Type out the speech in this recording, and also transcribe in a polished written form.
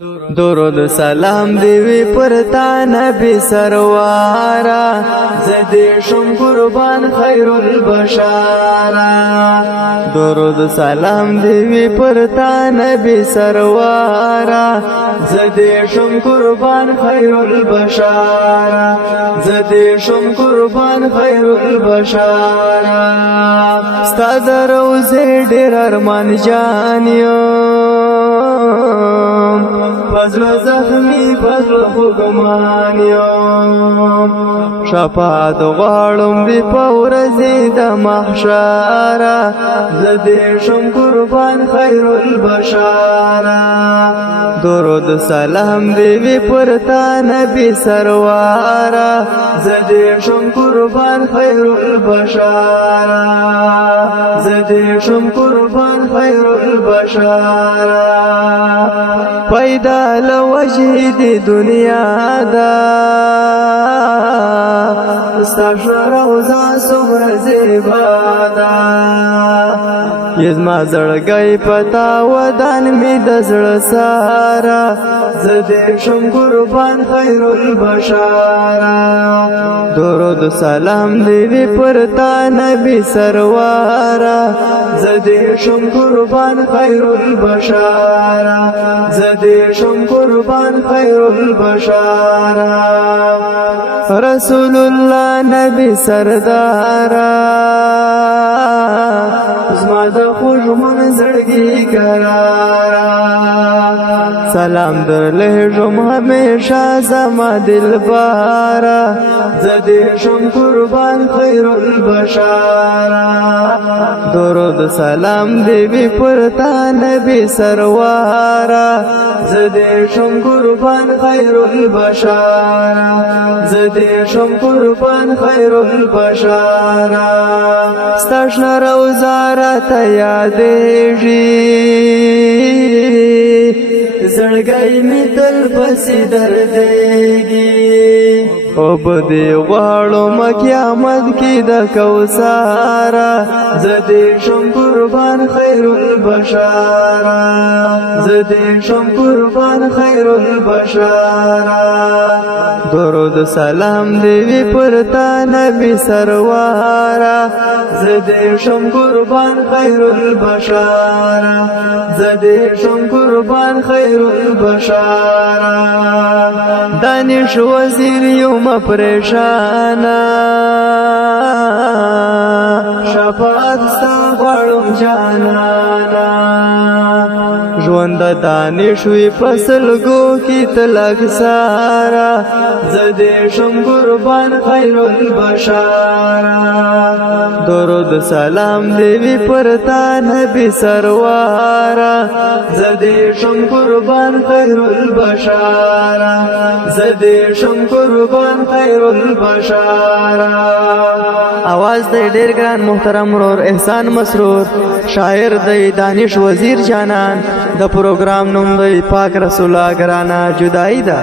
درود سلام دیوی پرتا نبی سروارا زدی شم قربان خیر البشارا درود سلام دیوی پرتا نبی سروارا زدی شم قربان خیر البشارا زدی شم قربان خیر البشارا ستا در روزه ډیر ارمان جانیو فضل زخمی فضل خوگمانیم شفاعت غاړم دی پورزی د محشارا زدیشم قربان خیر البشارا درود سلام دیوی پرتا نبی سروارا زدیشم قربان خیر البشارا زدیشم قربان خیر البشارا پیدا لوجه دی دنیا دا ستاش روزا سمر زیبا دا یزما زړګی پتا ودان می د زړه سارا زدې شم قربان خیر البشارا درود سلام دی پرتا نبی سروارا زدې شم قربان خیر البشارا زدې شم قربان خیر البشارا رسول الله نبی سردارا زما د خوشمن زړګي قرارا سلام در لهجم همیشه زما دلبارا زدې شم قربان خیر البشارا درود سلام دی پرتا نبی سروارا زدې شم قربان خیر البشارا زدې شم قربان خیر البشارا ستاشن روزا راته یادېږي زړګی می تل پسې دردېږي او بدې غواړم قیامت کې د کوثارا زدې شم قربان خیر البشارا زدې شم قربان خیر البشارا درود سلام دی پرتا نبی سروارا زدې شم قربان خیر البشارا زدې شم قربان خیر البشارا دانش وزیر یوم پریشانا شفاعت ستا غواړم جانانا ژوند دانش وی فصل گو کی تلک سارا زدې شم قربان خیر البشارا درود سلام دی پرتا نبی سروارا زدې شم قربان خیر البشارا زدې شم قربان خیر البشارا आवाज د ډیر ګران محترم ورور احسان مسرور شاعر د دانش وزیر جانان د پروګرام نوم د پاک رسول الله ګرانا جدائی ده